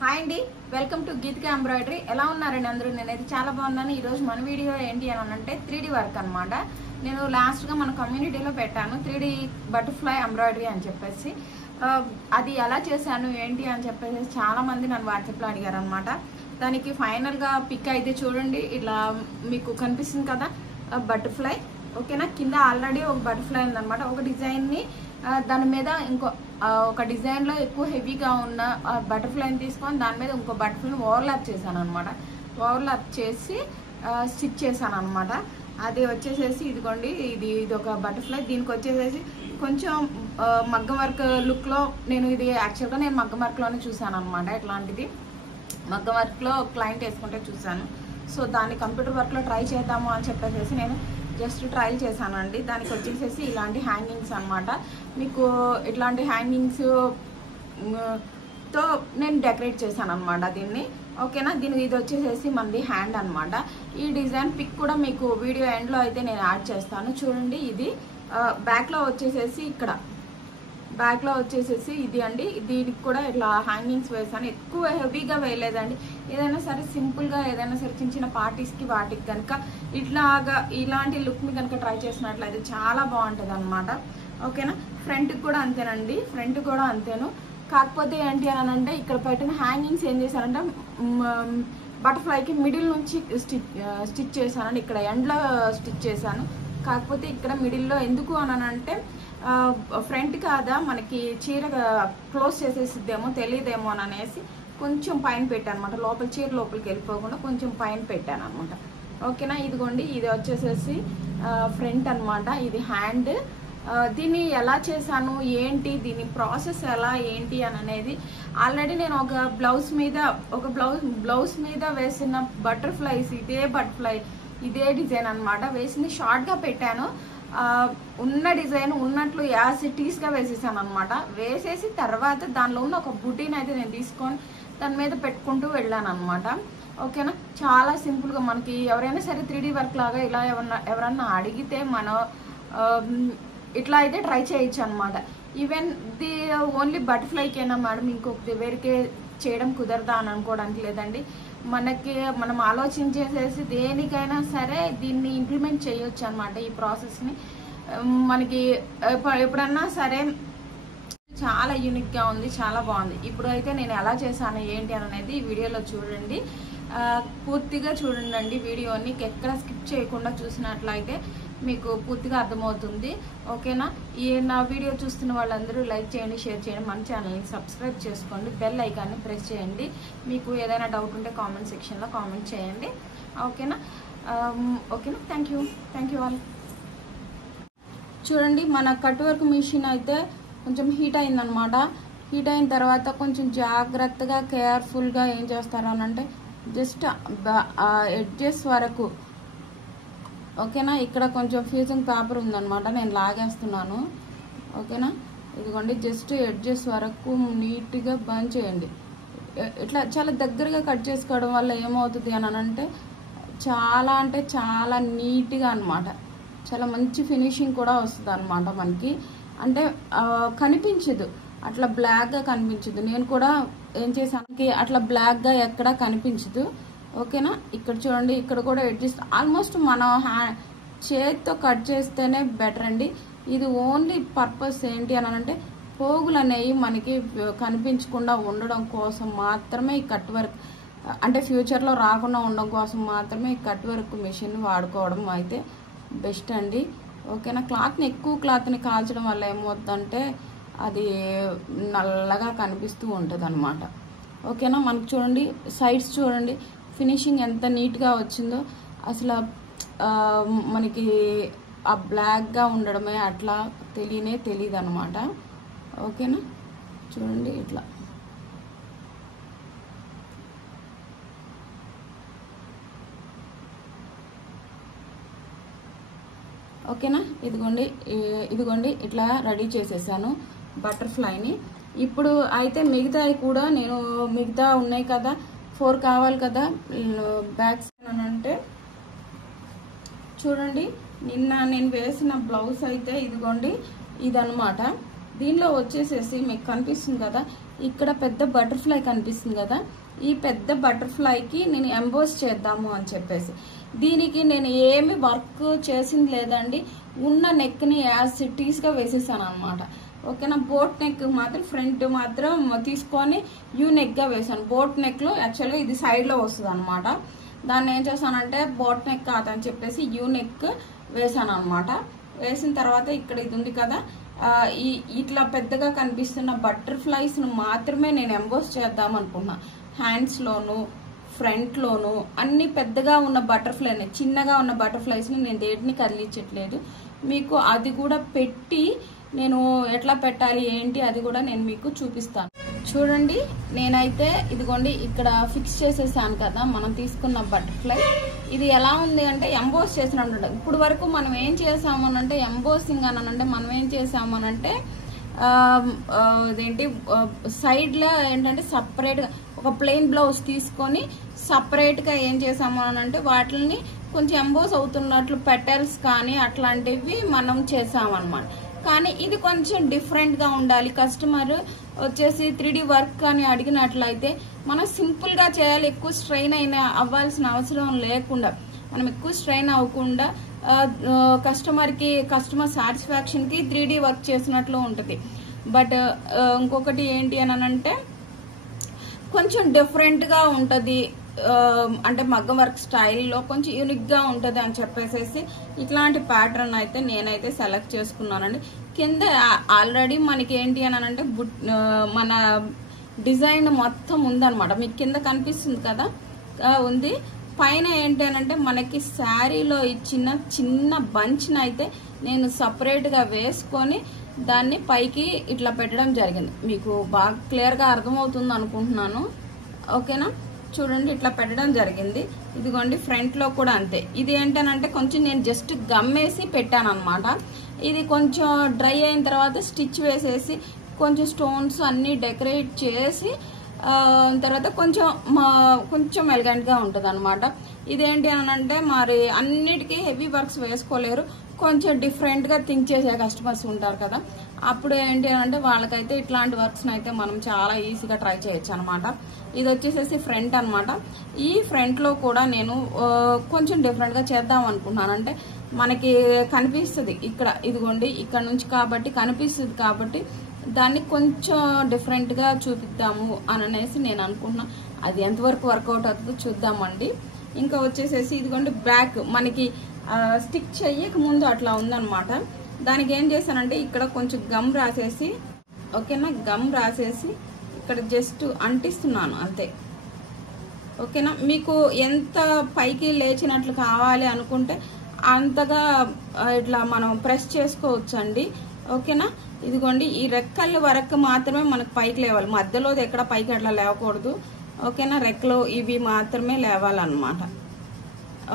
Hi అండి, welcome to Geethika embroidery. ఎలా ఉన్నారండి అందరూ? నేనైతే చాలా బాగున్నాను. ఈరోజు మన వీడియో ఏంటి అని అంటే 3D వర్క్ అనమాట. నేను లాస్ట్గా మన కమ్యూనిటీలో పెట్టాను 3D బటర్ఫ్లై ఎంబ్రాయిడరీ అని చెప్పేసి. అది ఎలా చేశాను ఏంటి అని చెప్పేసి చాలా మంది నన్ను వాట్సాప్లో అడిగారు అనమాట. దానికి ఫైనల్గా పిక్ అయితే చూడండి, ఇట్లా మీకు కనిపిస్తుంది కదా బటర్ఫ్లై. ఓకేనా, కింద ఆల్రెడీ ఒక బటర్ఫ్లై ఉందన్నమాట. ఒక డిజైన్ని దాని మీద ఇంకో ఒక డిజైన్లో ఎక్కువ హెవీగా ఉన్న బటర్ఫ్లైని తీసుకొని దాని మీద ఇంకో బటర్ఫ్లైని ఓవర్లాప్ చేశాను అనమాట. ఓవర్లాప్ చేసి స్టిచ్ చేశాను అనమాట. అది వచ్చేసేసి ఇదిగోండి, ఇది ఒక బటర్ఫ్లై. దీనికి వచ్చేసేసి కొంచెం మగ్గం వర్క్ లుక్లో ఇది యాక్చువల్గా నేను మగ్గం వర్క్లోనే చూశాను అనమాట. ఇట్లాంటిది మగ్గం వర్క్లో క్లయింట్ వేసుకుంటే చూశాను. సో దాన్ని కంప్యూటర్ వర్క్లో ట్రై చేద్దాము అని చెప్పేసి నేను జస్ట్ ట్రయల్ చేశానండి. దానికి వచ్చేసేసి ఇలాంటి హ్యాంగింగ్స్ అనమాట. మీకు ఇట్లాంటి హ్యాంగింగ్స్ తో నేను డెకరేట్ చేశాను అనమాట దీన్ని. ఓకేనా, ఇది వచ్చేసేసి మనది హ్యాండ్ అనమాట. ఈ డిజైన్ పిక్ కూడా మీకు వీడియో ఎండ్లో అయితే నేను యాడ్ చేస్తాను. చూడండి, ఇది బ్యాక్లో వచ్చేసేసి ఇక్కడ బ్యాక్లో వచ్చేసేసి ఇది అండి. దీనికి కూడా ఇట్లా హ్యాంగింగ్స్ వేసాను. ఎక్కువ హెవీగా వేయలేదండి. ఏదైనా సరే సింపుల్గా, ఏదైనా సరే చిన్న చిన్న పార్టీస్కి వాటికి కనుక ఇలాంటి లుక్ని కనుక ట్రై చేసినట్లయితే చాలా బాగుంటుంది అనమాట. ఓకేనా, ఫ్రంట్కి కూడా అంతేనండి. ఫ్రంట్ కూడా అంతేను. కాకపోతే ఏంటి అని అంటే ఇక్కడ పెట్టిన హ్యాంగింగ్స్ ఏం చేశానంటే బటర్ఫ్లైకి మిడిల్ నుంచి స్టిచ్ చేశానండి. ఇక్కడ ఎండ్లో స్టిచ్ చేశాను. కాకపోతే ఇక్కడ మిడిల్లో ఎందుకు అని అంటే ఫ్రంట్ కాదా మనకి చీర క్లోజ్ చేసేసిద్దేమో తెలియదేమో అని అనేసి కొంచెం పైన పెట్టాను అనమాట. లోపల చీర లోపలికి వెళ్ళిపోకుండా కొంచెం పైన పెట్టాను అనమాట. ఓకేనా, ఇదిగోండి, ఇది వచ్చేసేసి ఫ్రంట్ అనమాట. ఇది హ్యాండ్. దీన్ని ఎలా చేశాను ఏంటి, దీని ప్రాసెస్ ఎలా ఏంటి అని అనేది ఆల్రెడీ నేను ఒక బ్లౌజ్ మీద వేసిన బటర్ఫ్లైస్, ఇదే డిజైన్ అనమాట. వేసింది షార్ట్గా పెట్టాను. ఉన్న డిజైన్ ఉన్నట్లు యాజ్ ఇట్ ఈస్గా వేసేసాను అనమాట. వేసేసి తర్వాత దానిలో ఉన్న ఒక బుటీని అయితే నేను తీసుకొని దాని మీద పెట్టుకుంటూ వెళ్ళాను అనమాట. ఓకేనా, చాలా సింపుల్గా మనకి ఎవరైనా సరే 3D వర్క్ లాగా ఇలా ఎవరన్నా అడిగితే మనం ఇట్లా అయితే ట్రై చేయొచ్చు అనమాట. ఈవెన్ ది ఓన్లీ బటర్ఫ్లైకేనా మేడం, ఇంకొకటి వేరేకే చేయడం కుదరదా అని అనుకోవడానికి లేదండి. మనం ఆలోచించేసేసి దేనికైనా సరే దీన్ని ఇంప్లిమెంట్ చేయొచ్చు అనమాట. ఈ ప్రాసెస్ని మనకి ఎప్పుడన్నా సరే చాలా యూనిక్గా ఉంది, చాలా బాగుంది. ఇప్పుడు అయితే నేను ఎలా చేశాను ఏంటి అనేది ఈ వీడియోలో చూడండి. పూర్తిగా చూడండి వీడియోని, ఎక్కడ స్కిప్ చేయకుండా చూసినట్లయితే మీకు పూర్తిగా అర్థమవుతుంది. ఓకేనా, నా వీడియో చూస్తున్న వాళ్ళందరూ లైక్ చేయండి, షేర్ చేయండి, మన ఛానల్ని సబ్స్క్రైబ్ చేసుకోండి, బెల్ ఐకాన్ని ప్రెస్ చేయండి. మీకు ఏదైనా డౌట్ ఉంటే కామెంట్ సెక్షన్లో కామెంట్ చేయండి. ఓకేనా, థ్యాంక్ యూ ఆల్. చూడండి, మన కట్ వర్క్ మిషన్ అయితే కొంచెం హీట్ అయిందనమాట. హీట్ అయిన తర్వాత కొంచెం జాగ్రత్తగా కేర్ఫుల్గా ఏం చేస్తారు అని అంటే జస్ట్ ఎడ్జెస్ వరకు. ఓకేనా, ఇక్కడ కొంచెం ఫ్యూజింగ్ పేపర్ ఉందన్నమాట, నేను లాగేస్తున్నాను. ఓకేనా, ఇదిగోండి, జస్ట్ ఎడ్జెస్ వరకు నీట్గా బర్న్ చేయండి. ఇట్లా చాలా దగ్గరగా కట్ చేసుకోవడం వల్ల ఏమవుతుంది అని అంటే చాలా నీట్గా అనమాట, చాలా మంచి ఫినిషింగ్ కూడా వస్తుంది అనమాట. మనకి అంటే కనిపించదు, అట్లా బ్లాక్గా కనిపించదు. నేను కూడా ఏం చేశాను, అట్లా బ్లాక్గా ఎక్కడా కనిపించదు. ఓకేనా, ఇక్కడ చూడండి, ఇక్కడ కూడా అడ్జస్ట్ ఆల్మోస్ట్ మనం చేతితో కట్ చేస్తేనే బెటర్ అండి. ఇది ఓన్లీ పర్పస్ ఏంటి అని అంటే పోగులు అనేవి మనకి కనిపించకుండా ఉండడం కోసం మాత్రమే ఈ కట్ వర్క్, అంటే ఫ్యూచర్లో రాకుండా ఉండడం కోసం మాత్రమే ఈ కట్ వర్క్ మిషన్ వాడుకోవడం అయితే బెస్ట్ అండి. ఓకేనా, ఎక్కువ క్లాత్ని కాల్చడం వల్ల ఏమవుతుందంటే అది నల్లగా కనిపిస్తూ ఉంటుంది అనమాట. ఓకేనా, మనకు చూడండి సైడ్స్ చూడండి ఫినిషింగ్ ఎంత నీట్గా వచ్చిందో. అసలు మనకి ఆ బ్లాక్గా ఉండడమే అట్లా తెలియదు అనమాట. ఓకేనా, చూడండి ఇట్లా. ఓకేనా, ఇదిగోండి ఇట్లా రెడీ చేసేసాను బటర్ఫ్లైని. ఇప్పుడు అయితే మిగతా ఉన్నాయి కదా, 4 కావాలి కదా బ్యాగ్స్ అని అంటే చూడండి, నిన్న నేను వేసిన బ్లౌజ్ అయితే ఇదిగోండి ఇదనమాట. దీనిలో వచ్చేసేసి మీకు కనిపిస్తుంది కదా, ఇక్కడ పెద్ద బటర్ఫ్లై కనిపిస్తుంది కదా, ఈ పెద్ద బటర్ఫ్లైకి నేను ఎంబోస్ చేద్దాము అని చెప్పేసి దీనికి నేను ఏమి వర్క్ చేసింది లేదండి. ఉన్న నెక్ని యాజ్ ఇట్ ఈస్గా వేసేసాను అనమాట. ఓకేనా, బోట్ నెక్ మాత్రం ఫ్రంట్ మాత్రం తీసుకొని యూ నెక్గా వేసాను. బోట్ నెక్లో యాక్చువల్గా ఇది సైడ్లో వస్తుంది అనమాట. దాన్ని ఏం చేశానంటే బోట్ నెక్ కాదని చెప్పేసి యూ నెక్ వేసాను అనమాట. వేసిన తర్వాత ఇక్కడ ఇది ఉంది కదా, ఇట్లా పెద్దగా కనిపిస్తున్న బటర్ఫ్లైస్ను మాత్రమే నేను ఎంబోస్ చేద్దాం అనుకున్నా. హ్యాండ్స్లోను ఫ్రంట్లోను అన్ని పెద్దగా ఉన్న బటర్ఫ్లైని, చిన్నగా ఉన్న బటర్ఫ్లైస్ని నేను దేటిని కదిలించట్లేదు. మీకు అది కూడా పెట్టి నేను ఎట్లా పెట్టాలి ఏంటి అది కూడా నేను మీకు చూపిస్తాను. చూడండి, నేనైతే ఇదిగోండి ఇక్కడ ఫిక్స్ చేసేసాను కదా మనం తీసుకున్న బటర్ఫ్లై. ఇది ఎలా ఉంది అంటే ఎంబోస్ చేసినట్టు. ఇప్పుడు వరకు మనం ఏం చేసామనంటే ఎంబోసింగ్ అనంటే మనం ఏం చేసామనంటే ఇదేంటి సైడ్లో ఏంటంటే సపరేట్గా ఒక ప్లెయిన్ బ్లౌజ్ తీసుకొని సపరేట్గా ఏం చేసాము అంటే వాటిని కొంచెం ఎంబోస్ అవుతున్నట్లు పెటల్స్ కానీ అట్లాంటివి మనం చేసామన్నమాట. కానీ ఇది కొంచెం డిఫరెంట్గా ఉండాలి. కస్టమర్ వచ్చేసి 3D వర్క్ అని అడిగినట్లయితే మనం సింపుల్గా చేయాలి. ఎక్కువ స్ట్రెయిన్ అవ్వాల్సిన అవసరం లేకుండా, మనం ఎక్కువ స్ట్రెయిన్ అవ్వకుండా కస్టమర్ సాటిస్ఫాక్షన్కి 3D వర్క్ చేసినట్లు ఉంటుంది. బట్ ఇంకొకటి ఏంటి అని అంటే కొంచెం డిఫరెంట్గా ఉంటుంది, అంటే మగ్గం వర్క్ స్టైల్లో కొంచెం యూనిక్గా ఉంటుంది అని చెప్పేసి ఇట్లాంటి ప్యాటర్న్ అయితే నేనైతే సెలెక్ట్ చేసుకున్నానండి. కింద ఆల్రెడీ మనకి ఏంటి అని అంటే మన డిజైన్ మొత్తం ఉందన్నమాట. మీకు కింద కనిపిస్తుంది కదా ఉంది. పైన ఏంటి అని అంటే మనకి శారీలో ఇచ్చిన చిన్న బంచ్ని అయితే నేను సపరేట్గా వేసుకొని దాన్ని పైకి ఇట్లా పెట్టడం జరిగింది. మీకు బాగా క్లియర్గా అర్థమవుతుంది అనుకుంటున్నాను. ఓకేనా, చూడండి ఇట్లా పెట్టడం జరిగింది. ఇదిగోండి ఫ్రంట్లో కూడా అంతే. ఇది ఏంటనంటే కొంచెం నేను జస్ట్ గమ్మేసి పెట్టాను అనమాట. ఇది కొంచెం డ్రై అయిన తర్వాత స్టిచ్ వేసేసి కొంచెం స్టోన్స్ అన్ని డెకరేట్ చేసి తర్వాత కొంచెం ఎలిగెంట్గా ఉంటుంది అనమాట. ఇదేంటి అని అంటే మరి అన్నిటికీ హెవీ వర్క్స్ వేసుకోలేరు, కొంచెం డిఫరెంట్గా థింక్ చేసే కస్టమర్స్ ఉంటారు కదా. అప్పుడు ఏంటి అంటే వాళ్ళకైతే ఇట్లాంటి వర్క్స్ని అయితే మనం చాలా ఈజీగా ట్రై చేయొచ్చు అనమాట. ఇది వచ్చేసేసి ఫ్రంట్ అనమాట. ఈ ఫ్రంట్లో కూడా నేను కొంచెం డిఫరెంట్గా చేద్దాం అనుకుంటున్నాను. అంటే మనకి కనిపిస్తుంది ఇక్కడ, ఇదిగోండి ఇక్కడ నుంచి కాబట్టి కనిపిస్తుంది కాబట్టి దాన్ని కొంచెం డిఫరెంట్గా చూపిద్దాము అని అనేసి నేను అనుకుంటున్నాను. అది ఎంతవరకు వర్కౌట్ అవుతుందో చూద్దామండి. ఇంకా వచ్చేసేసి ఇదిగోండి బ్యాక్ మనకి స్టిక్ చెయ్యక ముందు అట్లా ఉందన్నమాట. దానికి ఏం చేశానంటే ఇక్కడ కొంచెం గమ్ రాసేసి, ఓకేనా, గమ్ రాసేసి ఇక్కడ జస్ట్ అంటిస్తున్నాను అంతే. ఓకేనా, మీకు ఎంత పైకి లేచినట్లు కావాలి అనుకుంటే అంతగా ఇట్లా మనం ప్రెస్ చేసుకోవచ్చు అండి. ఓకేనా, ఇదిగోండి ఈ రెక్కల వరకు మాత్రమే మనకు పైకి లేవాలి, మధ్యలో ఎక్కడ పైకి అట్లా లేవకూడదు. ఓకేనా, రెక్కలు ఇవి మాత్రమే లేవాలన్నమాట.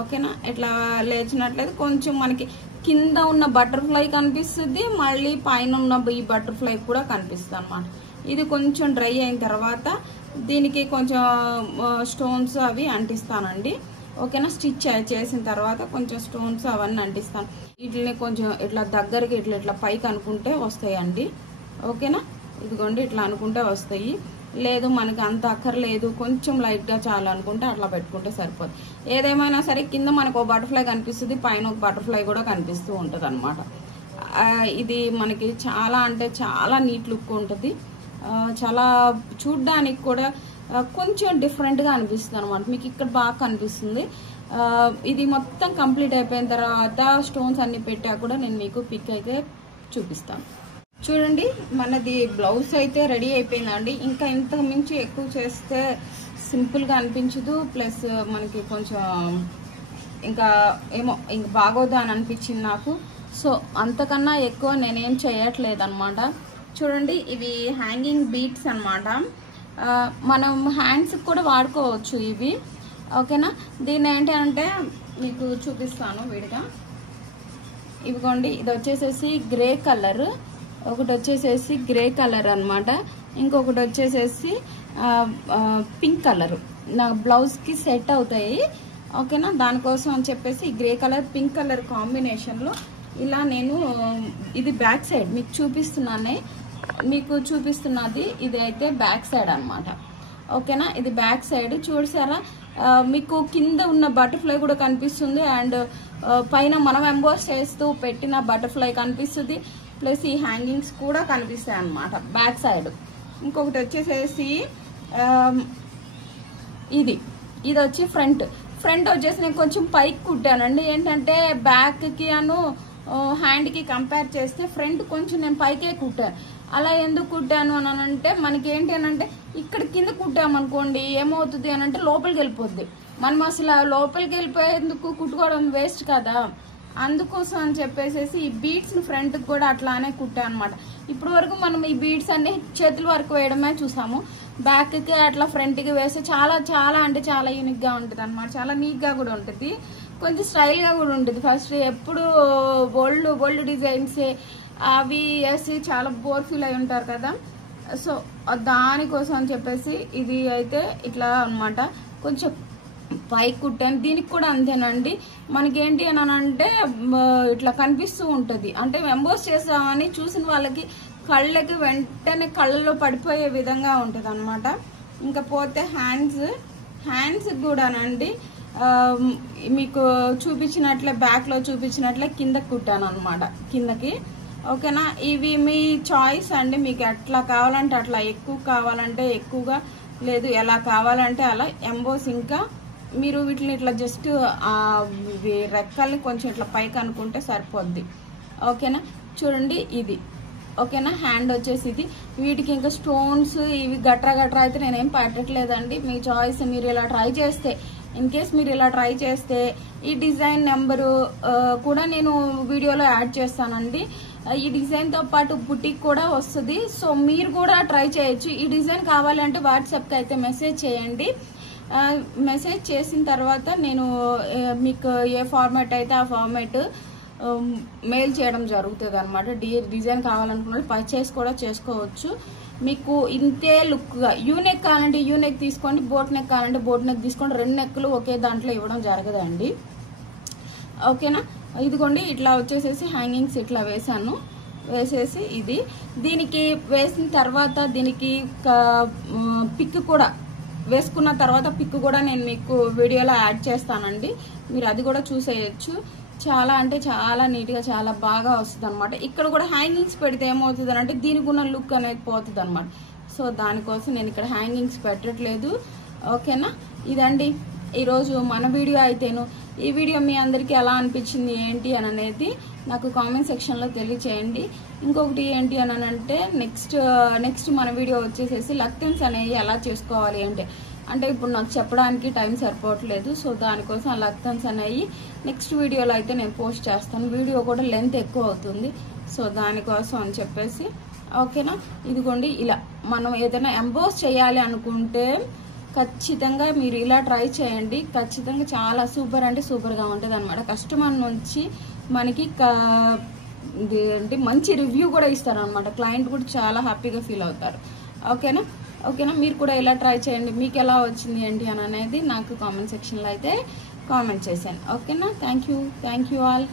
ఓకేనా, ఇట్లా లేచినట్లయితే కొంచెం మనకి కింద ఉన్న బటర్ఫ్లై కనిపిస్తుంది, మళ్ళీ పైన ఉన్న ఈ బటర్ఫ్లై కూడా కనిపిస్తుంది అనమాట. ఇది కొంచెం డ్రై అయిన తర్వాత దీనికి కొంచెం స్టోన్స్ అవి అంటిస్తానండి. ఓకేనా, స్టిచ్ చేసిన తర్వాత కొంచెం స్టోన్స్ అవన్నీ అంటిస్తాను. వీటిని కొంచెం ఇట్లా దగ్గరికి ఇట్లా పైకి అనుకుంటే వస్తాయండి. ఓకేనా, ఇదిగోండి ఇట్లా అనుకుంటే వస్తాయి. లేదు మనకి అంత అక్కర్లేదు, కొంచెం లైట్గా చాలు అనుకుంటే అట్లా పెట్టుకుంటే సరిపోతుంది. ఏదేమైనా సరే కింద మనకు ఒక బటర్ఫ్లై కనిపిస్తుంది, పైన ఒక బటర్ఫ్లై కూడా కనిపిస్తూ ఉంటుంది అనమాట. ఇది మనకి చాలా అంటే చాలా నీట్ లుక్ ఉంటుంది. చాలా చూడ్డానికి కూడా కొంచెం డిఫరెంట్గా అనిపిస్తుంది అనమాట. మీకు ఇక్కడ బాగా కనిపిస్తుంది. ఇది మొత్తం కంప్లీట్ అయిపోయిన తర్వాత స్టోన్స్ అన్ని పెట్టా కూడా నేను మీకు పిక్ అయితే చూపిస్తాను. చూడండి, మనది బ్లౌజ్ అయితే రెడీ అయిపోయిందండి. ఇంకా ఇంతకు మించి ఎక్కువ చేస్తే సింపుల్గా అనిపించదు, ప్లస్ మనకి కొంచెం ఇంకా ఏమో ఇంక బాగోదు అని అనిపించింది నాకు. సో అంతకన్నా ఎక్కువ నేనేం చేయట్లేదు అనమాట. చూడండి, ఇవి హ్యాంగింగ్ బీట్స్ అనమాట. మనం హ్యాండ్స్కి కూడా వాడుకోవచ్చు ఇవి. ఓకేనా, దీన్ని ఏంటి అంటే మీకు చూపిస్తాను విడిగా. ఇవిగోండి, ఇది వచ్చేసేసి గ్రే కలర్, ఒకటి వచ్చేసేసి గ్రే కలర్ అనమాట, ఇంకొకటి వచ్చేసేసి పింక్ కలర్. నా బ్లౌజ్కి సెట్ అవుతాయి. ఓకేనా, దానికోసం అని చెప్పేసి గ్రే కలర్ పింక్ కలర్ కాంబినేషన్లో ఇలా నేను ఇది బ్యాక్ సైడ్ మీకు చూపిస్తున్నానే. మీకు చూపిస్తున్నది ఇది అయితే బ్యాక్ సైడ్ అన్నమాట. ఓకేనా, ఇది బ్యాక్ సైడ్ చూసారా, మీకు కింద ఉన్న బటర్ఫ్లై కూడా కనిపిస్తుంది అండ్ పైన మనం ఎంబోస్ చేస్తూ పెట్టిన బటర్ఫ్లై కనిపిస్తుంది, ప్లస్ ఈ హ్యాంగింగ్స్ కూడా కనిపిస్తాయి అన్నమాట బ్యాక్ సైడ్. ఇంకొకటి వచ్చేసేసి ఇది వచ్చి ఫ్రంట్ వచ్చేసి నేను కొంచెం పైకి కుట్టానండి. ఏంటంటే బ్యాక్ కి హ్యాండ్ కి కంపేర్ చేస్తే ఫ్రంట్ కొంచెం నేను పైకే కుట్టాను. అలా ఎందుకు కుట్టాను అని అంటే మనకి ఏంటి అని అంటే ఇక్కడ కింద కుట్టామనుకోండి ఏమవుతుంది అని అంటే లోపలికి వెళ్ళిపోద్ది. మనం అసలు లోపలికి వెళ్ళిపోయేందుకు కుట్టుకోవడం వేస్ట్ కదా, అందుకోసం అని చెప్పేసి ఈ బీడ్స్ ని ఫ్రంట్ కూడా అట్లానే కుట్టా అనమాట. ఇప్పటి వరకు మనం ఈ బీడ్స్ అన్ని చేతుల వరకు వేయడమే చూసాము, బ్యాక్ కి అట్లా ఫ్రంట్ కి వేస్తే చాలా చాలా అంటే చాలా యూనిక్ గా ఉంటుంది అనమాట. చాలా నీట్ గా కూడా ఉంటుంది, కొంచెం స్టైల్ గా కూడా ఉంటుంది. ఫస్ట్ ఎప్పుడు ఓల్డ్ డిజైన్స్ అవి వేసి చాలా బోర్ ఫీల్ అయి ఉంటారు కదా, సో దానికోసం అని చెప్పేసి ఇది అయితే ఇట్లా అనమాట కొంచెం పైకి కుట్టాను. దీనికి కూడా అంతేనండి, మనకేంటి అని అంటే ఇట్లా కనిపిస్తూ ఉంటుంది. అంటే ఎంబోస్ చేసామని చూసిన వాళ్ళకి కళ్ళకి వెంటనే కళ్ళలో పడిపోయే విధంగా ఉంటుంది అనమాట. ఇంకా పోతే హ్యాండ్స్ కూడానండి మీకు చూపించినట్లే బ్యాక్ లో చూపించినట్లే కింద కుట్టాను అనమాట, కిందకి. ఓకేనా, ఇవి మీ చాయిస్ అండి, మీకు ఎట్లా కావాలంటే అట్లా, ఎక్కువ కావాలంటే ఎక్కువగా, లేదు ఎలా కావాలంటే అలా ఎంబోస్. ఇంకా మీరు వీటిని ఇట్లా జస్ట్ రెక్కల్ని కొంచెం ఇట్లా పైకి అనుకుంటే సరిపోద్ది. ఓకేనా, చూడండి ఇది. ఓకేనా, హ్యాండ్ వచ్చేసి ఇది. వీటికి ఇంకా స్టోన్స్ ఇవి గట్రా అయితే నేనేం పెట్టట్లేదండి, మీ చాయిస్. మీరు ఇలా ట్రై చేస్తే, ఇన్ కేస్ మీరు ఇలా ట్రై చేస్తే ఈ డిజైన్ నెంబరు కూడా నేను వీడియోలో యాడ్ చేస్తానండి. ఈ డిజైన్ తో పాటు బుటిక్ కూడా వస్తుంది, సో మీరు కూడా ట్రై చేయొచ్చు. ఈ డిజైన్ కావాలంటే వాట్సాప్కి అయితే మెసేజ్ చేయండి. మెసేజ్ చేసిన తర్వాత నేను మీకు ఏ ఫార్మాట్ అయితే ఆ ఫార్మాట్ మెయిల్ చేయడం జరుగుతుంది అనమాట. డిజైన్ కావాలనుకున్నది పర్చేస్ కూడా చేసుకోవచ్చు. మీకు ఇంతే లుక్గా యూనెక్ కావాలంటే యూనెక్ తీసుకోండి, బోట్ నెక్ కావాలంటే బోట్ నెక్ తీసుకోండి. 2 నెక్లు ఒకే దాంట్లో ఇవ్వడం జరగదండి. ఓకేనా, ఇదిగోండి ఇట్లా వచ్చేసేసి హ్యాంగింగ్స్ ఇట్లా వేసేసి ఇది దీనికి వేసిన తర్వాత దీనికి పిక్ కూడా వేసుకున్న తర్వాత పిక్ కూడా నేను మీకు వీడియోలో యాడ్ చేస్తానండి, మీరు అది కూడా చూసేయచ్చు. చాలా అంటే చాలా నీట్ గా చాలా బాగా వస్తుంది అనమాట. ఇక్కడ కూడా హ్యాంగింగ్స్ పెడితే ఏమవుతుంది అంటే దీనికి ఉన్న లుక్ అనేది పోతుంది అనమాట. సో దానికోసం నేను ఇక్కడ హ్యాంగింగ్స్ పెట్టట్లేదు. ఓకేనా, ఇదండి ఈరోజు మన వీడియో అయితేను. ఈ వీడియో మీ అందరికీ ఎలా అనిపించింది ఏంటి అని అనేది నాకు కామెంట్ సెక్షన్ లో తెలియచేయండి. ఇంకొకటి ఏంటి అని అంటే నెక్స్ట్ మన వీడియో వచ్చేసేసి లక్టెన్స్ అనేవి ఎలా చేసుకోవాలి అంటే ఇప్పుడు నాకు చెప్పడానికి టైం సరిపోవట్లేదు, సో దానికోసం ఆ లక్టెన్స్ అనేవి నెక్స్ట్ వీడియోలో అయితే నేను పోస్ట్ చేస్తాను. వీడియో కూడా లెంత్ ఎక్కువ అవుతుంది, సో దానికోసం అని చెప్పేసి. ఓకేనా, ఇదిగోండి ఇలా మనం ఏదైనా ఎంబోస్ చేయాలి అనుకుంటే ఖచ్చితంగా మీరు ఇలా ట్రై చేయండి. ఖచ్చితంగా చాలా సూపర్ అంటే సూపర్గా ఉంటుంది అనమాట. కస్టమర్ నుంచి మనకి మంచి రివ్యూ కూడా ఇస్తారు అనమాట. క్లయింట్ కూడా చాలా హ్యాపీగా ఫీల్ అవుతారు. ఓకేనా, మీరు కూడా ఇలా ట్రై చేయండి. మీకు ఎలా వచ్చింది ఏంటి అని అనేది నాకు కామెంట్ సెక్షన్లో అయితే కామెంట్ చేశాను. ఓకేనా, థ్యాంక్ యూ ఆల్.